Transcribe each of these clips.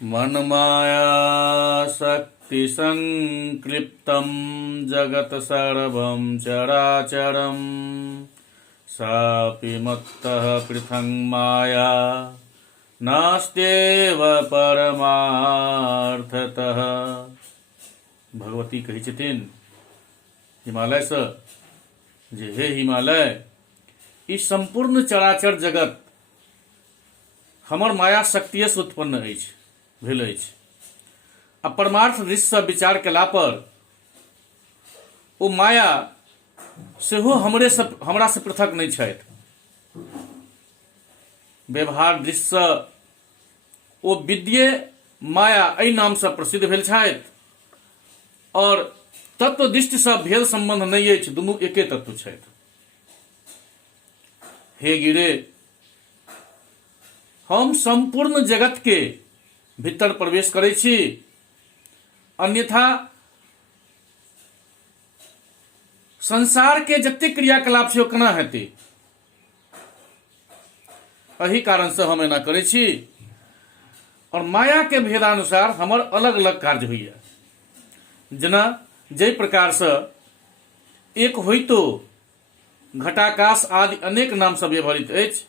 मनमाया शक्ति संक्लिप्तं जगत् सर्वं चराचरं सापि मत्तः पृथङ् माया नास्त्येव परमार्थतः। भगवती कही छथिन हिमालय से जे हे हिमालय, ई संपूर्ण चराचर जगत हमर माया शक्तिये से उत्पन्न अछि भेल अछि। आ परमार्थ दृष्टि से विचार केला पर ओ माया सेहो हमरा से पृथक नहीं छथि। व्यवहार दृष्टि से ओ विद्ये माया एहि नाम से प्रसिद्ध भेल छथि और तत्व दृष्टि से भेद संबंध नहीं अछि, दुनू एके तत्व छथि। हे गिरे, हम संपूर्ण जगत के भीतर प्रवेश करै छी, अन्यथा संसार के जतेक क्रियाकलाप से केना हेतै। एही कारण से हम एना करै छी और माया के भेदानुसार हमर अलग अलग कार्य होइए। जेना जै प्रकार से एक होइतो घटाकाश आदि अनेक नाम से व्यवहरित अछि,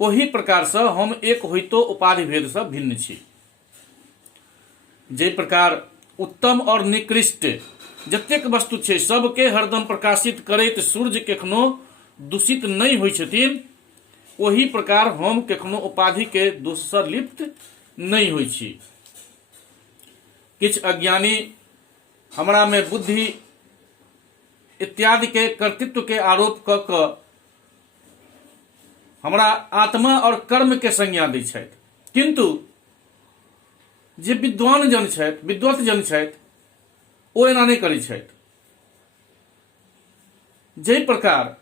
ओही प्रकार से हम एक होइतो उपाधि भेद से भिन्न छी। जे प्रकार उत्तम और निकृष्ट जतेक वस्तु छै सबके हरदम प्रकाशित करैत सूर्य कखनो दूषित नहीं होइ छथिन, ओही प्रकार हम कखनो उपाधि के दोष से लिप्त नहीं होइ छी। किछ अज्ञानी हमरा में बुद्धि इत्यादि के कर्तृत्व के आरोप क क हमरा आत्मा और कर्म के संज्ञा दै छथि, किंतु जे विद्वान जन छथि, विद्वत जन छथि, ओ एना नहीं करै छथि। जै प्रकार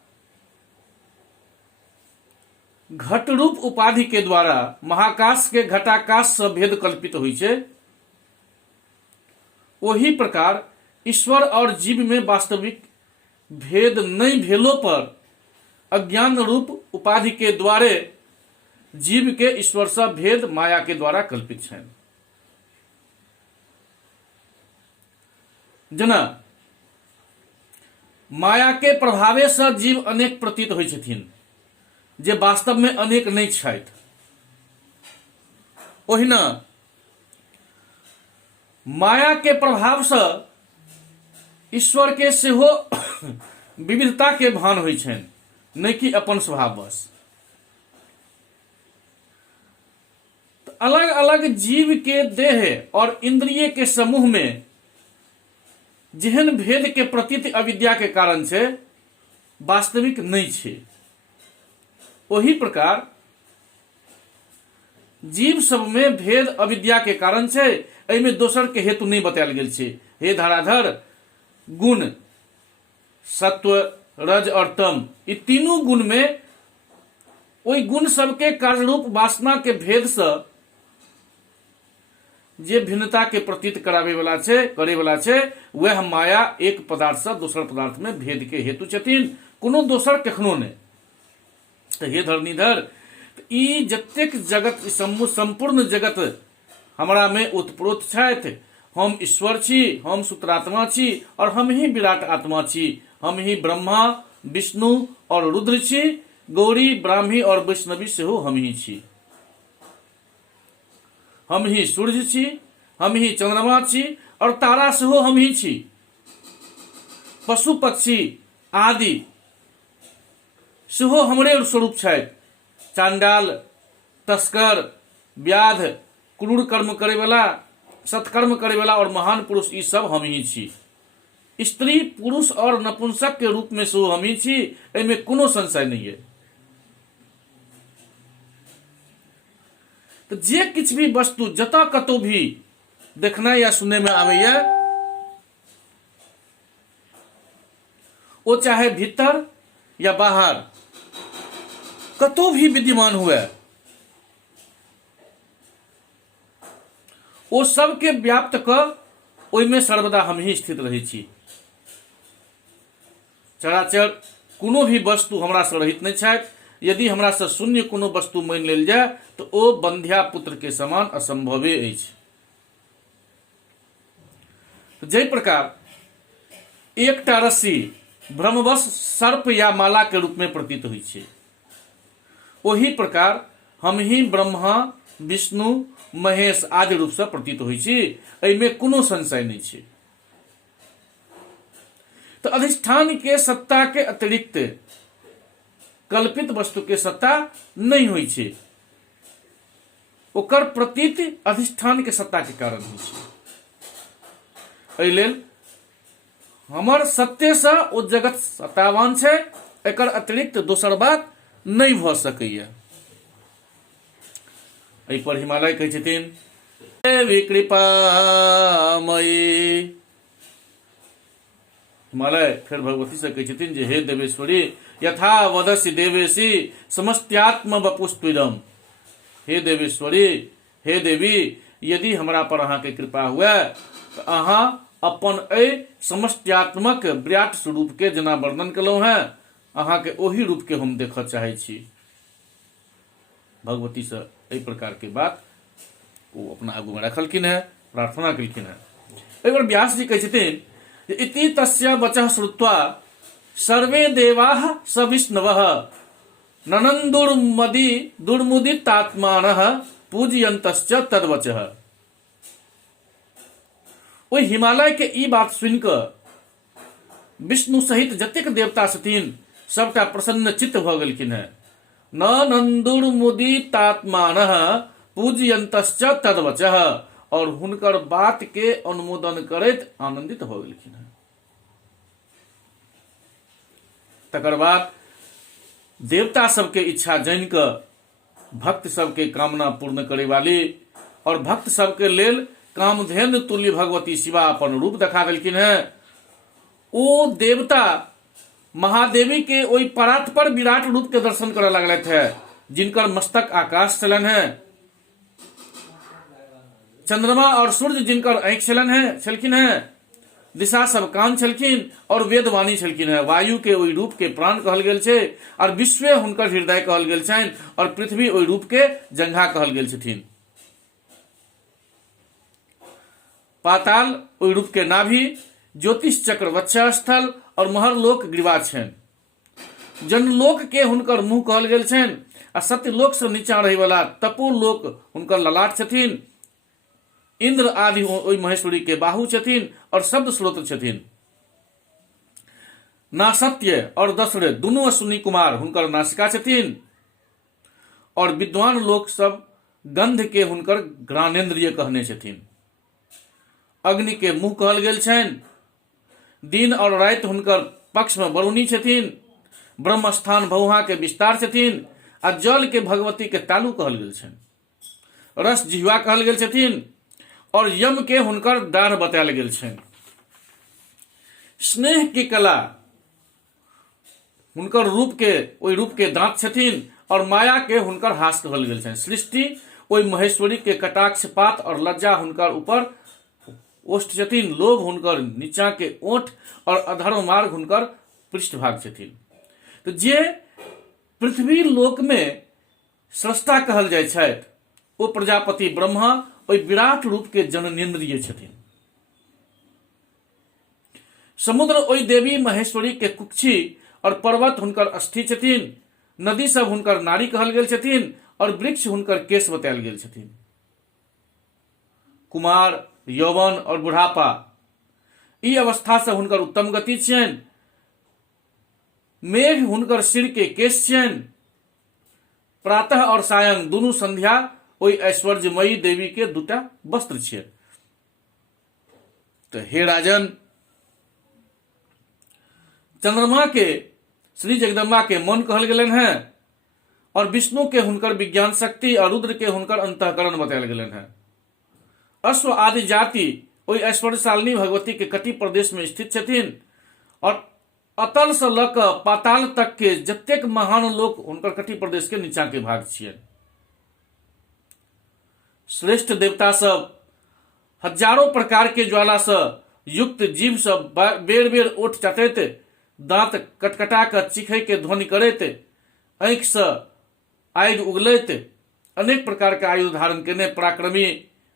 घट रूप उपाधि के द्वारा महाकाश के घटाकाश से भेद कल्पित होइ छै, ओही प्रकार ईश्वर और जीव में वास्तविक भेद नहीं भेलो पर अज्ञान रूप उपाधि के द्वारे जीव के ईश्वर से भेद माया के द्वारा कल्पित छनि। जेना माया के प्रभावे से जीव अनेक प्रतीत होइ छथिन, जे वास्तव में अनेक नहीं छथि। ओहिना माया के प्रभाव से ईश्वर के सेहो विविधता के भान होइ छनि, नहीं कि अपन स्वभाववश। अलग अलग जीव के देह और इंद्रिय के समूह में जेहन भेद के प्रतीत अविद्या के कारण से वास्तविक नहीं छे, ओही प्रकार जीव सब में भेद अविद्या के कारण से एहिमे दोसर के हेतु नहीं बतायल गेल छे। हे धराधर, गुण सत्व रज और तम, ई तीनों गुण में ओई गुण सबके कार्यरूप वासना के भेद से जे भिन्नता के प्रतीत करे वाला छे, वह माया एक पदार्थ से दोसर पदार्थ में भेद के हेतु छथिन, कोनो दोसर कखनो नहीं। तो हे धरणीधर, ई जतेक जगत संपूर्ण जगत हमरा में उत्प्रोत छथि। हम ईश्वर छी, हम सूत्रात्मा छी और हम ही विराट आत्मा छी। हम ही ब्रह्मा विष्णु और रुद्र छी, गौरी ब्राह्मी और वैष्णवी सेहो हम ही छी। हम ही सूर्य छी, हम ही चंद्रमा छी और तारा सेहो हम ही छी। पशु पक्षी आदि सेहो हमरे स्वरूप छथि। चांडाल, तस्कर, व्याध, क्रूर कर्म करे वाला, सत्कर्म करे वाला और महान पुरुष, ई सब हम ही छी। स्त्री पुरुष और नपुंसक के रूप में सेहो हम ही छी, एहिमे कोनो संशय नहीं है। तो जे किछ भी वस्तु जतऽ कतौ भी देखना या सुनने में आबैया, वो चाहे भीतर या बाहर कतौ भी विद्यमान हुए, वो सबके व्याप्त कर ओहिमे सर्वदा हम ही स्थित रही छी। चराचर कोनो भी वस्तु हमरा से रहित नहीं छथि, यदि हमरा से शून्य कोनो वस्तु मान लेल जाय तो ओ बंध्या पुत्र के समान असंभवे अछि। जै प्रकार एकटा रस्सी भ्रमवश सर्प या माला के रूप में प्रतीत होइ छै, ओही प्रकार हम ही ब्रह्मा विष्णु महेश आदि रूप से प्रतीत होइ छी, एहिमे कोनो संशय नहीं छै। तो अधिष्ठान के सत्ता के अतिरिक्त कल्पित वस्तु के सत्ता नहीं होइ छै, ओकर प्रतीत अधिष्ठान के सत्ता के कारण होइ छै। एहि लेल हमर सत्य से ओ जगत सत्तावान छै, एकर अतिरिक्त दोसर बात नहीं भ सकैया। एहि पर हिमालय कहै छथिन देवी कृपामयी। हिमालय फिर भगवती से कहै छथिन जे हे देवेश्वरी यथा वदसि देवेशी समस्त्यात्म वपुस्त्विदम। हे देवेश्वरी, हे देवी, यदि हमरा पर अहाँ के कृपा हुए तो अहाँ अपन ए समस्त्यात्मक विराट स्वरूप के जेना वर्णन केलहुं हैं, अहाँ के ओही रूप के हम देखऽ चाहे छी। भगवती से एहि प्रकार के बात वो अपना आगू में रखलखिन है, प्रार्थना केलखिन है। एक बार व्यास जी कहै छथिन इति तस्य वचः श्रुत्वा सर्वे देवाः स विष्णवः ननन्दुर्मदि दुर्मुदितात्मानः पूजयन्तश्च तद्वचः। ओ हिमालय के ई बात सुनिकऽ विष्णु सहित जतेक देवता छथिन सबटा प्रसन्न चित्त भ गेलखिन है। न नन्दुर्मुदितात्मानः पूजयन्तश्च तद्वचः, और हुनकर बात के अनुमोदन करैत आनंदित हो गेलखिन है। तकर बाद देवता सबके इच्छा जानि कऽ भक्त सबके कामना पूर्ण करे वाली और भक्त सबके लेल कामधेनु तुल्य भगवती शिवा अपन रूप देखा देलखिन है। ओ देवता महादेवी के ओई परात पर विराट रूप के दर्शन करऽ लगलैथ है, जिनकर मस्तक आकाश चलन है, चंद्रमा और सूर्य जिनकर आंख छलखिन है, दिशा सब कान छलखिन और वेदवाणी छलखिन है। वायु के ओई रूप के प्राण कहल गेल छै और विश्व हुनकर हृदय कहल गेल छनि और पृथ्वी ओई रूप के जंघा कहल गेल छथिन। पाताल ओई रूप के नाभि, ज्योतिष चक्र वक्षस्थल और महरलोक ग्रीवा छनि। जनलोक के हुनकर मुंह कहल गेल छनि आ सत्यलोक से नीचा रहे वाला तपोलोक हुनकर ललाट छथिन। इंद्र आदि ओई महेश्वरी के बाहु छथिन और शब्द स्रोत छथिन। नासत्य और दसरे दुनू अश्विनी कुमार हुनकर नासिका छथिन और विद्वान लोक सब गंध के हुनकर घ्राणेन्द्रिय कहने छथिन। अग्नि के मुंह कहल गेल छनि। दिन और राति हुनकर पक्ष में वरुणी छथिन। ब्रह्म स्थान भौहा के विस्तार छथिन आ जल के भगवती के तालु कहल गेल छनि। रस जिह्वा कहल गेल छथिन और यम के हुनकर डाढ़ बतायल गेल छनि। स्नेह की कला हुनकर रूप के ओई रूप के दांत छथिन और माया के हुनकर हास कहल गेल छनि। सृष्टि ओई महेश्वरी के कटाक्षपात और लज्जा हुनकर ऊपर ओष्ठ छथिन। लोभ हुनकर नीचा के ओठ और अधर्म मार्ग हुनकर पृष्ठभाग छथिन। तो जे पृथ्वी लोक में सृष्टा कहल जाय छथि ओ प्रजापति ब्रह्मा ओई विराट रूप के जननेन्द्रिय छथिन। समुद्र ओई देवी महेश्वरी के कुक्षी और पर्वत हुनकर अस्थि छथिन। नदी सब हुनकर नाड़ी कहल गेल छथिन और वृक्ष हुनकर केश बतायल गेल छथिन। कुमार, यौवन और बुढ़ापा ई अवस्था से हुनकर उत्तम गति छियनि। मेघ हुनकर सिर के केश छियनि। प्रातः और सायं दुनू संध्या ओई ऐश्वर्यमयी देवी के दूटा वस्त्र छियनि। तो हे राजन, चंद्रमा के श्री जगदम्बा के मन कहल गेलन है और विष्णु के हुनकर विज्ञान शक्ति और रुद्र के हुनकर अंतःकरण बतायल गेलन है। अश्व आदि जाति ओई ऐश्वर्यशालिनी भगवती के कटि प्रदेश में स्थित छथिन और अतल से लऽ कऽ पाताल तक के जतेक महान लोक हुनकर कटि प्रदेश के नीचा के भाग छियनि। श्रेष्ठ देवता सब हजारों प्रकार के ज्वाला से युक्त जीव सब बेर बेर ओठ चटैत, दांत कटकटा कऽ चीखै के ध्वनि करैत आंखि से आगि उगलैत अनेक प्रकार के आयु धारण केने पराक्रमी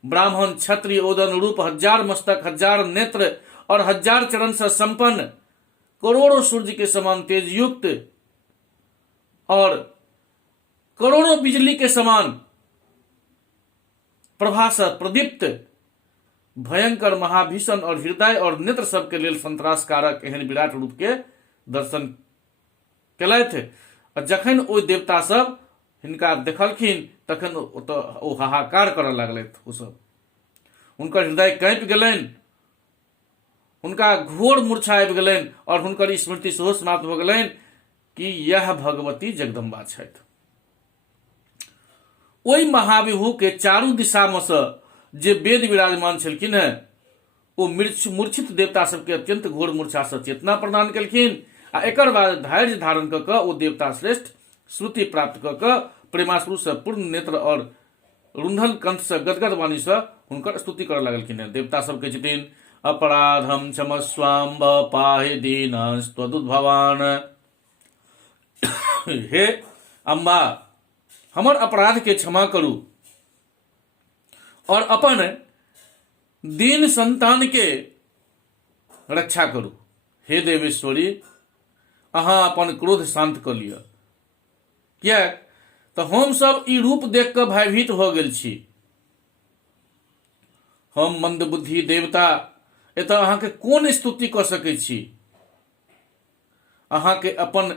ब्राह्मण क्षत्रिय ओदन रूप 1000 मस्तक 1000 नेत्र और 1000 चरण से संपन्न करोड़ों सूर्य के समान तेज युक्त और करोड़ों बिजली के समान प्रभा से प्रदीप्त भयंकर महाभीषण और हृदय और नेत्र सबके लेल संतरासकारक एहन विराट रूप के दर्शन केलथि। और जखन ओ देवता सब हिनका देखलखिन तखन ओ हाहाकार करऽ लगलथि। ओ सब हुनकर हृदय कांपि गेलनि, हुनका घोर मूर्छा आबि गेलनि और हुनकर स्मृति सेहो समाप्त भऽ गेलनि कि यह भगवती जगदम्बा छथि। ओहि महाविभू के चारू दिशा में से जे वेद विराजमान छलखिन हैं ओ मूर्छित देवता सबके अत्यंत घोर मूर्छा से चेतना प्रदान केलखिन। आ एकर बाद धैर्य धारण कऽ कऽ ओ देवता श्रेष्ठ श्रुति प्राप्त कऽ कऽ प्रेमाश्रु से पूर्ण नेत्र और रुंधन कंठ से गदगद वाणी से हुनकर स्तुति करऽ लगलखिन हैं। देवता सब कहै छथिन अपराधम क्षमस्वाम्ब पाहि दीनस्त्वदुद्भवान। हे अम्बा, हमर अपराध के क्षमा करू और अपन दीन संतान के रक्षा करू। हे देवेश्वरी, अहाँ अपन क्रोध शांत कऽ लिअ, किएक तऽ हम सब ई रूप देख कऽ भयभीत हो गेल छी। हम मंदबुद्धि देवता एतऽ अहाँके कोन स्तुति कऽ सकै छी। अहाँके अपन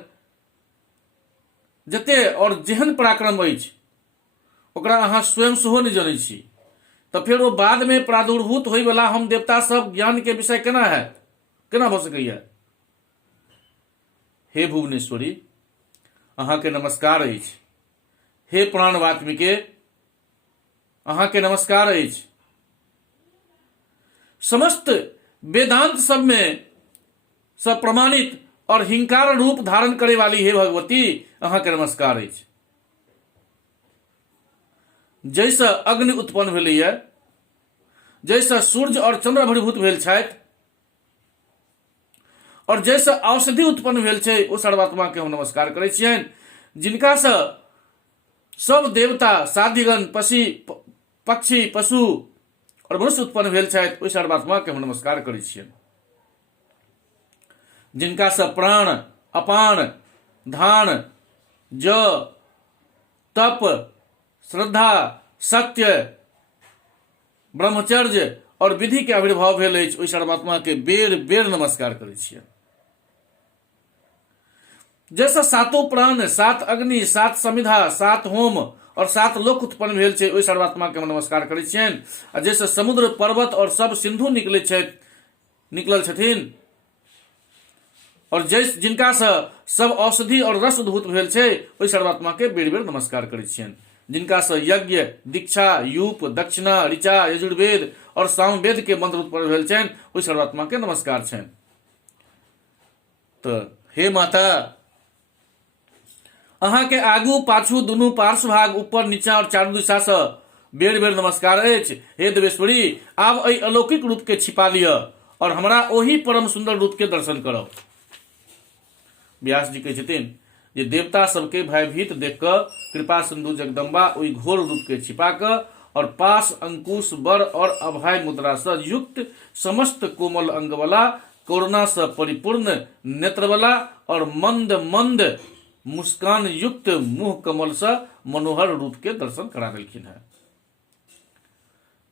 जते और जेहन पराक्रम अछि ओकरा अहाँ स्वयं सेहो नहि जनै छी, तऽ फेर ओ बाद में प्रादुर्भूत होय वाला हम देवता सब ज्ञान के विषय केना हैत, केना भऽ सकैया। हे भुवनेश्वरी, अहाँ के नमस्कार अछि। हे प्राणवात्मिके, अहाँ के नमस्कार अछि। समस्त वेदांत सब में सब प्रमाणित और हिंकार रूप धारण करे वाली हे भगवती, अहाँ के नमस्कार अछि। जैसे अग्नि उत्पन्न भेलैया, जैसे सूर्य और चंद्र भरीभूत भेल छथि और जैसे औषधि उत्पन्न भेल छै, ओ सर्वात्मा के हम नमस्कार करै छियनि। जिनका से सब देवता साध्यगण पक्षी पशु और मनुष्य उत्पन्न भेल छथि, ओहि सर्वात्मा के हम नमस्कार करै छियनि। जिनका से प्राण अपान धान जप तप श्रद्धा सत्य ब्रह्मचर्य और विधि के आविर्भाव भेल अछि, ओहि सर्वात्मा के बेर बेर नमस्कार करै छियनि। जैसे सातों प्राण 7 अग्नि 7 समिधा 7 होम और 7 लोक उत्पन्न भेल छै, ओहि सर्वात्मा के हम नमस्कार करै छियनि। आ जैसे समुद्र पर्वत और सब सिंधु निकलल छथिन और जैसे जिनका से सब औषधि और रस उद्भूत भेल छै, ओहि सर्वात्मा के बेर बेर नमस्कार करै छियनि। जिनका से यज्ञ दीक्षा यूप दक्षिणा ऋचा यजुर्वेद और सामवेद के मंत्र उत्पन्न भेल छनि, ओहि सर्वात्मा के नमस्कार छनि। तो हे माता, अहाँ के आगू पाछू दुनू पार्श्व भाग ऊपर नीचा और चारू दिशा से बेर बेर नमस्कार अछि। हे देवेश्वरी, आब एहि अलौकिक रूप के छिपा लिअ और हमरा ओही परम सुंदर रूप के दर्शन करब। व्यास जी कहै छथिन जे देवता सबके भयभीत देख कऽ कृपा सिंधु जगदम्बा ओहि घोर रूप के छिपा कऽ और पास अंकुश बर और अभय मुद्रा से युक्त समस्त कोमल अंग वाला करुणा से परिपूर्ण नेत्र वाला और मंद मंद मुस्कान युक्त मुंह कमल से मनोहर रूप के दर्शन करा देलखिन है।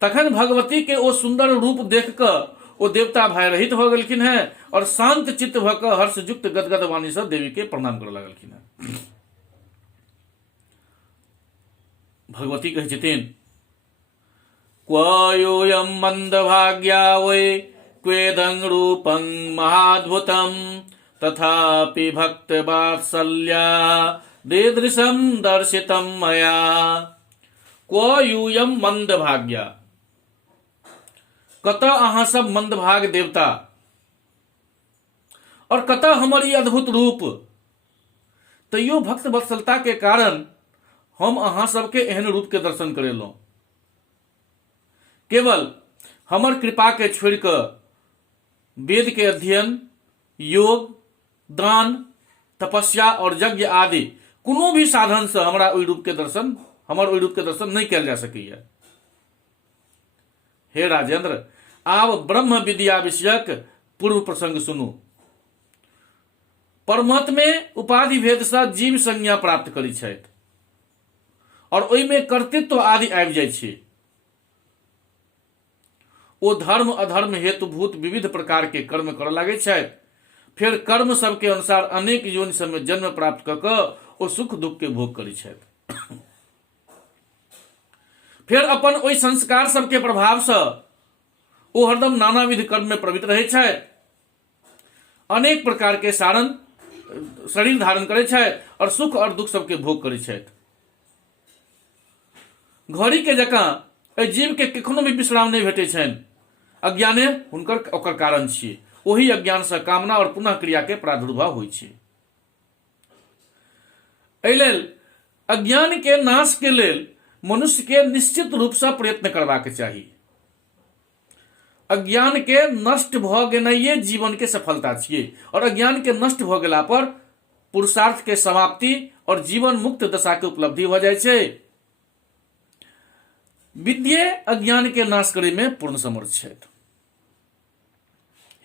तखन भगवती के ओ सुंदर रूप देख कऽ ओ देवता भय रहित हो गेलखिन है और शांत चित्त भऽ कऽ हर्षयुक्त गदगद वाणी से देवी के प्रणाम करऽ लगलखिन है। भगवती कहै छथिन क्वयोऽयं मंदभाग्या वै क्वेदं रूपं महाद्भुतं तथापि भक्त वात्सल्या दीदृशं दर्शितं मया। क्वयोऽयं मंदभाग्या, कतऽ अहाँ सब मंदभाग देवता और कतऽ हमर ई अद्भुत रूप। तैयो भक्त वत्सलता के कारण हम अहाँ सबके एहन रूप के दर्शन करेलहुं। केवल हमर कृपा के छोड़ कऽ वेद के अध्ययन योग दान तपस्या और यज्ञ आदि कोनो भी साधन से हमरा ओहि रूप के दर्शन नहीं कयल जा सकैया। हे राजेंद्र, आब ब्रह्म विद्या विषयक पूर्व प्रसंग सुनू। परमात्मा में उपाधि भेद से जीव संज्ञा प्राप्त करै छथि और ओहिमे कर्तृत्व आदि आबि जाइ छै। ओ धर्म अधर्म हेतुभूत विविध प्रकार के कर्म करऽ लागै छथि। फिर कर्म सबके अनुसार अनेक योनि सबमे जन्म प्राप्त कऽ कऽ ओ सुख दुख के भोग करै छथि। फिर अपन ओहि संस्कार सबके प्रभाव से ओ हरदम नानाविध कर्म में प्रवृत्त रहै छथि। अनेक प्रकार के शरीर धारण करै छथि और सुख और दुख सबके भोग करै छथि। घड़ी के जकां एहि जीव के कखनो भी विश्राम नहीं भेटै छनि। अज्ञाने हुनकर ओकर कारण छियै। ओही अज्ञान से कामना और पुनः क्रिया के प्रादुर्भाव होइ छै। एहि लेल अज्ञान के नाश के लेल मनुष्य के निश्चित रूप से प्रयत्न करबाक चाही। अज्ञान के नष्ट भ गेनाइये जीवन के सफलता छियै और अज्ञान के नष्ट भ गेला पर पुरुषार्थ के समाप्ति और जीवन मुक्त दशा के उपलब्धि भ जाइ छै। विद्ये अज्ञान के नाश करे में पूर्ण समर्थ छथि।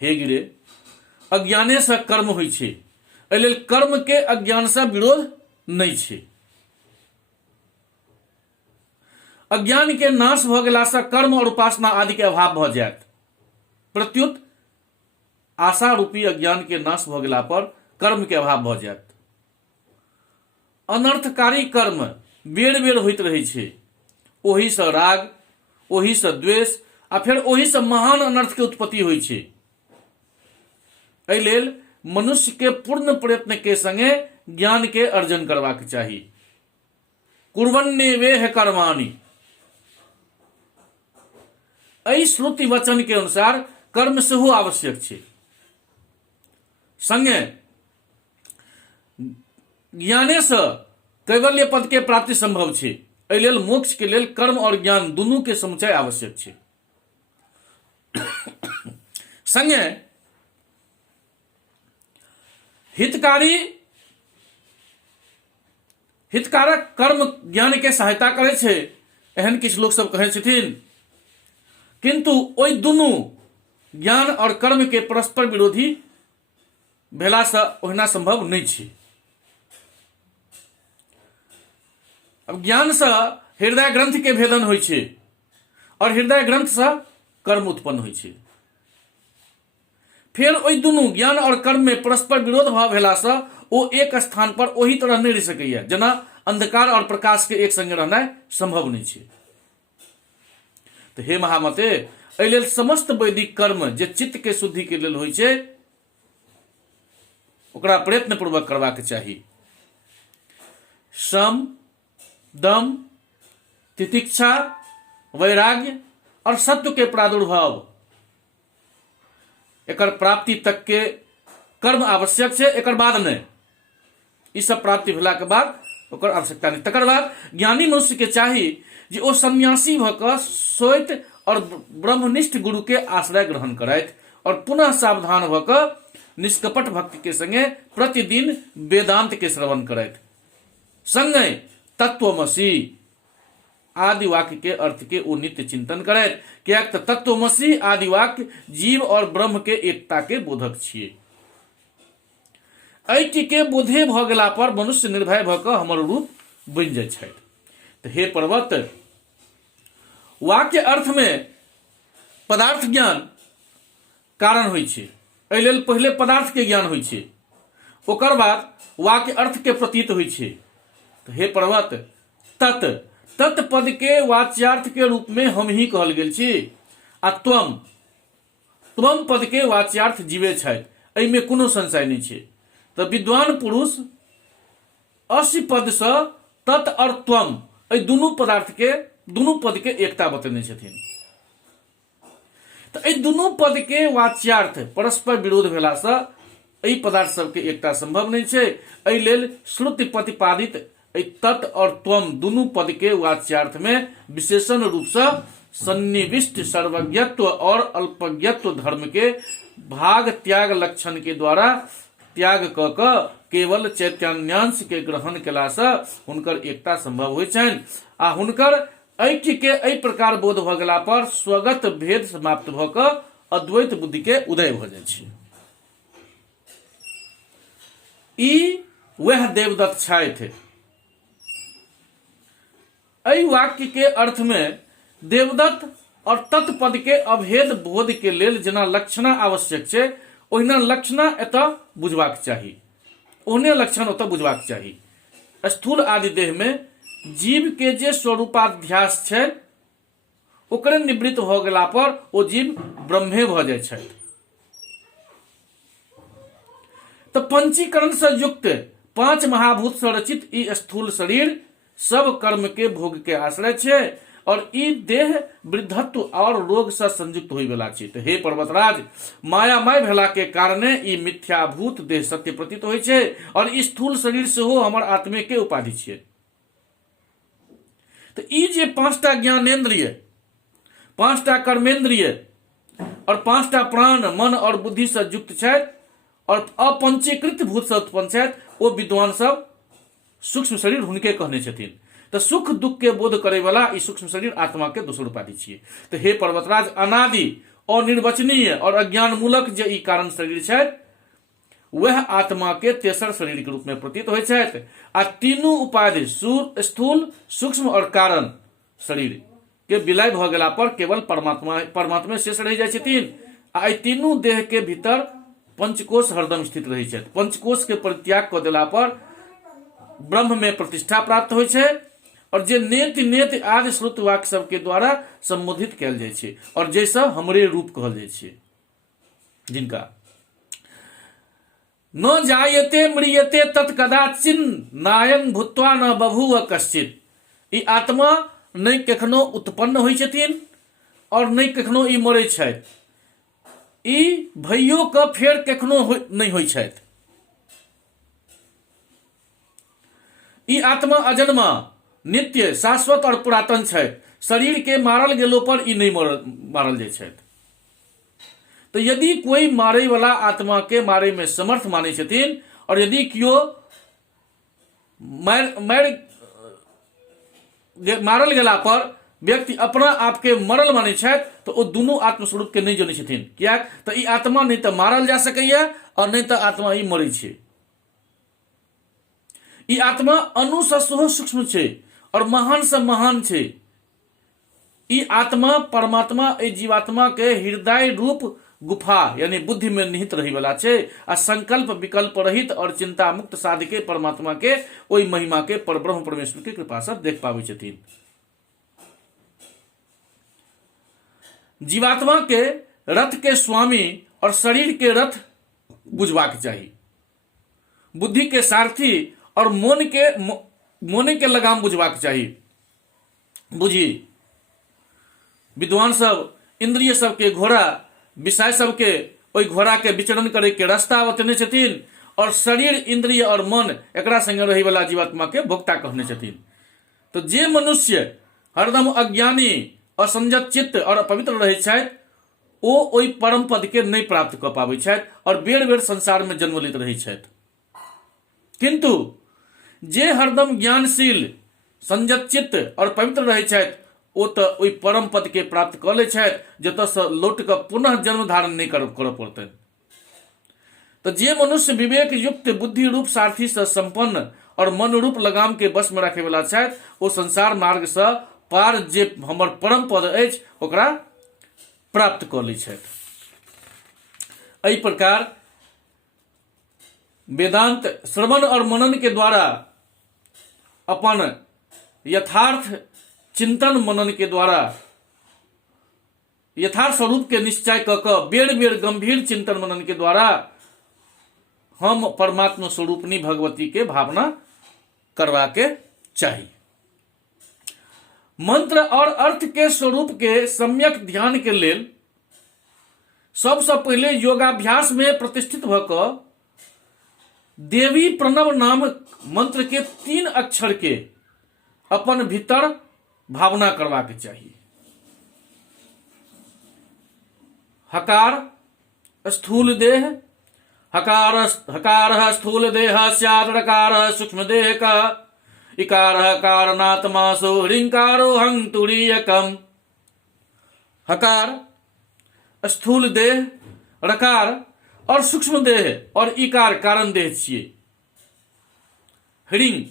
हे गिरे, अज्ञाने से कर्म होइ छै, एहि लेल कर्म के अज्ञान से विरोध नहीं छै। अज्ञान के नाश भ गेला से कर्म और उपासना आदि के अभाव भ जायत। प्रत्युत आशा रूपी अज्ञान के नाश भ गेला पर कर्म के अभाव भ जायत। अनर्थकारी कर्म बेर बेर होइत रहै छै। ओही से राग, ओही से द्वेष आ फिर ओही से महान अनर्थ के उत्पत्ति होइ छै। एहि लेल मनुष्य के पूर्ण प्रयत्न के संगे ज्ञान के अर्जन करबाक चाही। कुर्वन्नेवेह कर्माणि, एहि श्रुति वचन के अनुसार कर्म सेहो आवश्यक छै। संगे ज्ञाने से कैवल्य पद के प्राप्ति संभव छै। एहि लेल मोक्ष के लेल कर्म और ज्ञान दुनू के समुचय आवश्यक छै। संगे हितकारक कर्म ज्ञान के सहायता करे छै, एहन किछु लोग सब कहै छथिन। किंतु ओहि दुनू ज्ञान और कर्म के परस्पर विरोधी भेला से ओहिना संभव नहीं छै। अब ज्ञान से हृदय ग्रंथ के भेदन होइ छै और हृदय ग्रंथ से कर्म उत्पन्न होइ छै। फिर ओहि दुनू ज्ञान और कर्म में परस्पर विरोध भाव भेला से ओ एक स्थान पर ओही तरह नहीं रह सकैया जेना अंधकार और प्रकाश के एक संगे रहनाइ संभव नहीं छै। तो हे महामते, एहि लेल समस्त वैदिक कर्म जे चित्त के शुद्धि के लेल होइ छै ओकरा प्रयत्न पूर्वक करबाक चाही। सम, दम, तितिक्षा, वैराग्य और सत्व के प्रादुर्भाव, एकर प्राप्ति तक के कर्म आवश्यक छै। एकर बाद नहीं, ई सब प्राप्ति भेला के बाद ओकर आवश्यकता नहीं। तकर बाद ज्ञानी मनुष्य के चाही जे ओ सन्यासी भ क स्वैत और ब्रह्मनिष्ठ गुरु के आश्रय ग्रहण करैत और पुनः सावधान भ क निष्कपट भक्ति के संगे प्रतिदिन वेदांत के श्रवण करैत संगे तत्वमसी आदि वाक्य के अर्थ के ओ नित्य चिंतन करैत। कियाक त तत्वमसी आदि वाक्य जीव और ब्रह्म के एकता के बोधक छियै। एहि के बोधे भ गेला पर मनुष्य निर्भय भ क हमर रूप बनि जाइ छथि। तो हे पर्वत, वाक्य अर्थ में पदार्थ ज्ञान कारण होइ छै। एहि लेल पहिले पदार्थ के ज्ञान होइ छै, ओकर बाद वाक्य अर्थ के प्रतीत होइ छै। तो हे पर्वत, तत् पद के वाच्यार्थ के रूप में हम ही कहल गेल छी आ त्वम पद के वाच्यार्थ जीवे छथि। एहि में कोनो संशय नहीं छै। तो विद्वान पुरुष 80 पद से तत् और त्वम एहि दुनू पद के एकता बतेने छथिन। तो एहि दुनू पद के वाच्यार्थ परस्पर विरोध भेला से एहि पदार्थ सबके एकता संभव नहीं छै। एहि लेल श्रुति प्रतिपादित तत् और त्वम दुनू पद के वाच्यार्थ में विशेषण रूप से सन्निविष्ट सर्वज्ञत्व और अल्पज्ञत्व धर्म के भाग त्याग लक्षण के द्वारा त्याग क क केवल चैतन्यांश के ग्रहण केला से हुनकर एकता संभव होइ छनि आ हुनकर ऐक्य के एहि प्रकार बोध भ गेला पर स्वगत भेद समाप्त भ क अद्वैत बुद्धि के उदय भ जाइ छै। ई वह देवदत्त छथि। एहि वाक्य के अर्थ में देवदत्त और तत्पद के अभेद बोध के लेल जेना लक्षणा आवश्यक छै ओहिना लक्षणा एतऽ बुझबाक चाही, ओहने लक्षण ओतऽ बुझबाक चाही। स्थूल आदि देह में जीव के जे स्वरूपाध्यास छै ओकरे निवृत्त भ गेला पर ओ जीव ब्रह्मे भ जाइ छथि। तऽ पंचीकरण से युक्त 5 महाभूत से रचित ई स्थूल शरीर सब कर्म के भोग के आश्रय छै और ई देह वृद्धत्व और रोग से संयुक्त होय वाला छै। तो हे पर्वतराज, मायामय भेला के कारणे ई मिथ्याभूत देह सत्य प्रतीत होय छै और ई स्थूल शरीर सेहो हमर आत्मे के उपाधि छै। तो ई जे 5टा ज्ञानेन्द्रिय, 5टा कर्मेंद्रिय और 5टा प्राण मन और बुद्धि से युक्त छथि और अपंचीकृत भूत से उत्पन्न छथि, ओ विद्वान सब सूक्ष्म शरीर हुनके कहने छथिन। तो सुख दुख के बोध करे वाला ई सूक्ष्म शरीर आत्मा के दोसर उपाधि छियै। तो हे पर्वतराज, अनादि और निर्वचनीय और अज्ञान मूलक जे ई कारण शरीर छथि वह आत्मा के तेसर शरीर के रूप में प्रतीत होय छथि आ तीनों उपाधि स्थूल, सूक्ष्म और कारण शरीर के विलय भ गेला पर केवल परमात्मा शेष रह जाइ छथिन। आ ई तीनों देह के भीतर पंचकोश हरदम स्थित रहै छथि। पंचकोश के परित्याग क देला पर ब्रह्म में प्रतिष्ठा प्राप्त होइ छै और जे नेति आदि श्रुत वाक्य सबके द्वारा संबोधित कयल जाइ छै और जैसा हमरे रूप कहल जाइ छै, जिनका न जायते म्रियते तत्कदाचिन नायं भूत्वा न बभूव कश्चित। ई आत्मा नहि कखनो उत्पन्न होइ छथिन और नहि कखनो ई मरै छथि। ई भइयो क फेर कखनो नहि होइ छथि। ई आत्मा अजन्मा, नित्य, शाश्वत और पुरातन छथि। शरीर के मारल गेलो पर ई नहीं मारल जाइ छथि। तो यदि कोई मारे वाला आत्मा के मारे में समर्थ माने छथिन और यदि कियो मारल गेला पर व्यक्ति अपना आप के मरल माने छथि तो ओ दुनू आत्मस्वरूप के नहीं जाने छथिन। किया तो ई आत्मा नहीं तो मारल जा सकैया और नहीं तो आत्मा ई मरै छै। ई आत्मा अणु से सेहो सूक्ष्म छै और महान से महान छै। ई आत्मा परमात्मा ए जीवात्मा के हृदय रूप गुफा यानी बुद्धि में निहित रही वाला छै आ संकल्प विकल्प रहित और चिंता मुक्त साधके परमात्मा के ओई महिमा के परब्रह्म परमेश्वर के कृपा से देख पाबै छथिन। जीवात्मा के रथ के स्वामी और शरीर के रथ बुझबाक चाही। बुद्धि के सारथी और मोने के लगाम बुझबाक चाही। बुझी विद्वान सब इंद्रिय सबके घोड़ा, विषय सबके ओई घोड़ा के विचरण करे के रास्ता बतने छथिन और शरीर, इंद्रिय और मन एकरा संगे रही वाला जीवात्मा के भोक्ता कहने छथिन। तो जे मनुष्य हरदम अज्ञानी, असंजत चित्त और अपवित्र रहे छथि ओ ओई परम पद के नहीं प्राप्त क पाबै छथि और बेर बेर संसार में जन्म लैत रहै छथि। किंतु जे हरदम ज्ञानशील, संजत चित्त और पवित्र रहे छथि ओ तो ओई परम पद के प्राप्त क लै छथि जतऽ से लौट कऽ पुनः जन्म धारण नहीं करऽ पड़तनि। तो जे मनुष्य विवेक युक्त बुद्धि रूप सारथी से संपन्न और मन रूप लगाम के बस में रखे वाला छथि ओ संसार मार्ग से पार जे हमर परम पद अछि ओकरा प्राप्त क लै छथि। एहि प्रकार वेदांत श्रवण और मनन के द्वारा अपन यथार्थ चिंतन मनन के द्वारा यथार्थ स्वरूप के निश्चय क बेर बेर गंभीर चिंतन मनन के द्वारा हम परमात्मा स्वरूपनी भगवती के भावना करवा के चाहिए। मंत्र और अर्थ के स्वरूप के सम्यक ध्यान के लेल सबसे पहले योगाभ्यास में प्रतिष्ठित भऽ देवी प्रणव नामक मंत्र के 3 अक्षर के अपन भीतर भावना करवा के चाहिए। हकार स्थूल देह, हकारः स्थूल देह स्यात् ऋकारः सूक्ष्म देह का इकारः कारणात्मासु ह्रींकारो हं तुरीयकम्। हकार स्थूल देह, ऋकार और सूक्ष्म देह और इकार कारण देह छियै। ह्रीं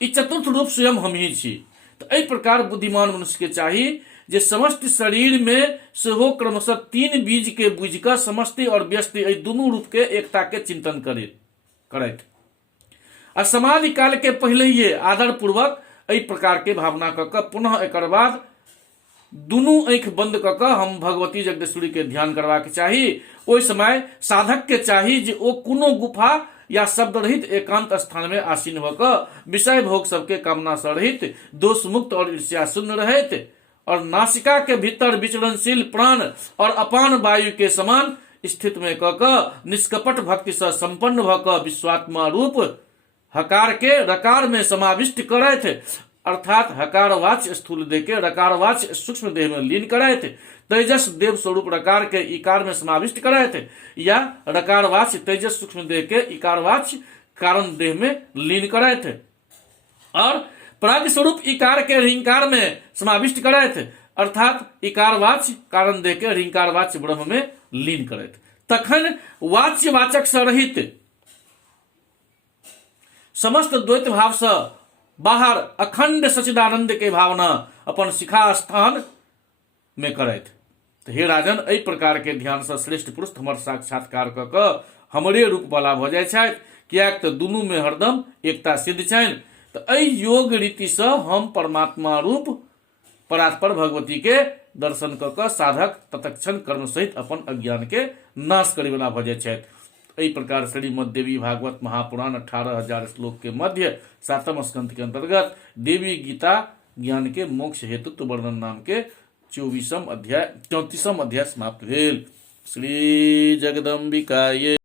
ई चतुर्थ रूप स्वयं हम ही छी। तो एहि प्रकार बुद्धिमान मनुष्य के चाही जे समस्त शरीर में सेहो क्रमशः तीन बीज के बुझि कऽ समष्टि और व्यष्टि एहि दुनू रूप के एकता के चिंतन करैत आ समाधि काल के पहिलहिए आदर पूर्वक एहि प्रकार के भावना कऽ कऽ पुनः एकर बाद दुनू आंखि बंद कऽ कऽ हम भगवती जगदीश्वरी के ध्यान करबाक चाही। ओहि समय साधक के चाही जे ओ कोनो गुफा या शब्द रहित एकांत स्थान में आसीन भऽ कऽ विषय भोग सबके कामना से रहित, दोष मुक्त और ईर्ष्या शून्य रहैत और नासिका के भीतर विचरणशील प्राण और अपान वायु के समान स्थित में कऽ कऽ निष्कपट भक्ति से संपन्न भऽ कऽ विश्वात्मा रूप हकार के रकार में समाविष्ट करैत, अर्थात हकारवाच्य स्थूल देह के रकारवाच्य सूक्ष्म देह में लीन करैत, तेजस देव स्वरूप रकार के इकार में समाविष्ट करैत या रकारवाच्य तेजस सूक्ष्म देह के इकारवाच्य कारण देह में लीन करैत और प्राग स्वरूप इकार के ह्रींकार में समाविष्ट करैत, अर्थात इकारवाच्य कारण देह के ह्रींकारवाच्य ब्रह्म में लीन करैत। तखन वाच्य वाचक से रहित समस्त द्वैत भाव से बाहर अखंड सच्चिदानंद के भावना अपन शिखा स्थान में करैत। तो हे राजन, एहि प्रकार के ध्यान से श्रेष्ठ पुरुष हमर साक्षात्कार कऽ कऽ हमरे रूप वाला भऽ जाइ छथि, कियाक तऽ दुनू में हरदम एकता सिद्ध छनि। तो एहि योग रीति से हम परमात्मा रूप परात्पर भगवती के दर्शन कऽ कऽ साधक तत्क्षण कर्म सहित अपन अज्ञान के नाश करे वाला भऽ जाइ छथि। एहि प्रकार श्रीमद् देवी भागवत महापुराण 18,000 श्लोक के मध्य 7वें स्कंध के अंतर्गत देवी गीता ज्ञान के मोक्ष हेतुत्व वर्णन नाम के 34वां अध्याय समाप्त भेल। श्री जगदम्बिकाये